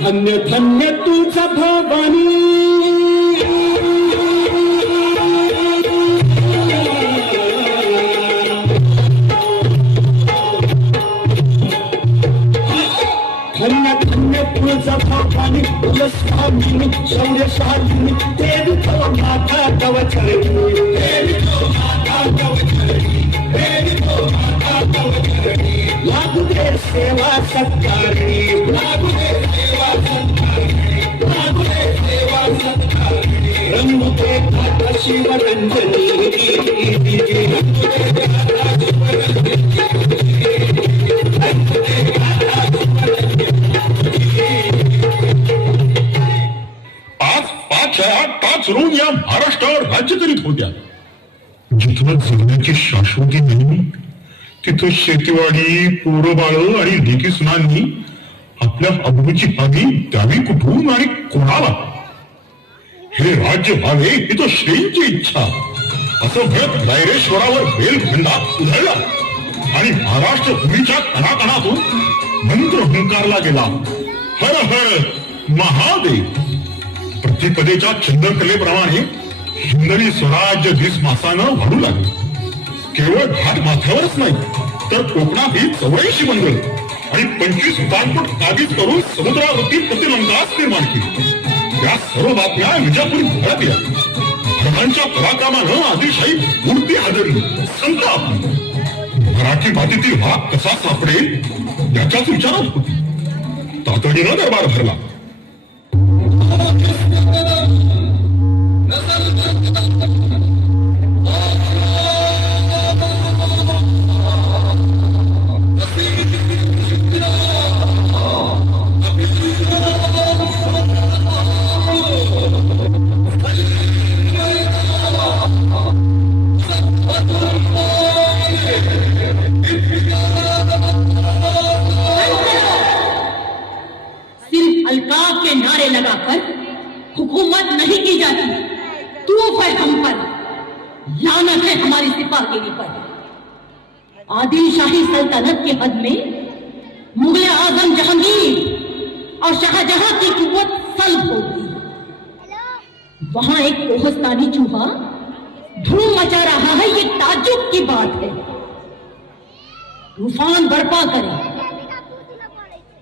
धन्य धन्य तुझा भवानी, धन्य धन्य तुझा भवानी, कुलस्वामिनी शौर्यशालिनी, देवी तो माता तव चरणी, देवी तो माता तव चरणी, देवी तो माता तव चरणी, लागू दे सेवा सत्कारणी, लागू दे सेवा सत्कारणी, लागू दे सेवा सत्कारणी, रंगू दे घाट शिवरंजनी, रंगू दे घाट पाच रोग या महाराष्ट्रावर राज्य करीत होत्या. जिथं जगण्याची शाश्वती नाही तिथं शेतीवाडी, पोरबाळ आणि लेकी सुनांनी आपल्या अब्रूची हमी द्यावी कुठून आणि कोणाला? हे राज्य व्हावे ही तो श्रेयांची इच्छा असं म्हणत रायरेश्वरावर बेलखंडा उधळला आणि महाराष्ट्र भूमीच्या कणाकणातून मंत्र हुंकारला गेला. हर हर महादेव. प्रतिपदेच्या चंद्रकलेप्रमाणे हिंदवी स्वराज्य दिस मासानं वाढू लागले. केवळ घाट माथ्यावरच नाही तर कोकणातही 84 बंदर आणि 25 हुतात्मक काबीज करून समुद्रावरती प्रतिलंकास निर्माण केली. या सर्व बातम्या विजापुरी घडल्या. भरतांच्या पराक्रमानं आदिलशाही मूर्ती हादरली, संतापली. मराठी मातीतील भाग कसा सापडेल याच्याच विचारात होती. तातडीनं दरबार भरला. अलकाब के नारे लगाकर हुकूमत नहीं की जाती. तूफ है हम पर, लानत है हमारी सिपाहीगिरी पर. आदिलशाही सल्तनत के हद में मुगल आजम जहांगीर और शाहजहां की कुव्वत सल्ब हो गई. वहां एक कोहस्तानी चूहा धूम मचा रहा है, ये ताज्जुब की बात है. तूफान बर्पा करें.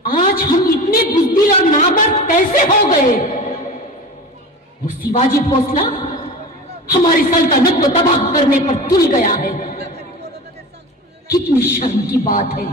आज हम इतने बुज़दिल और नामर्द कैसे हो गए? वो शिवाजी भोसला हमारी सल्तनत को तबाह करने पर तुल गया है. कितनी शर्म की बात है.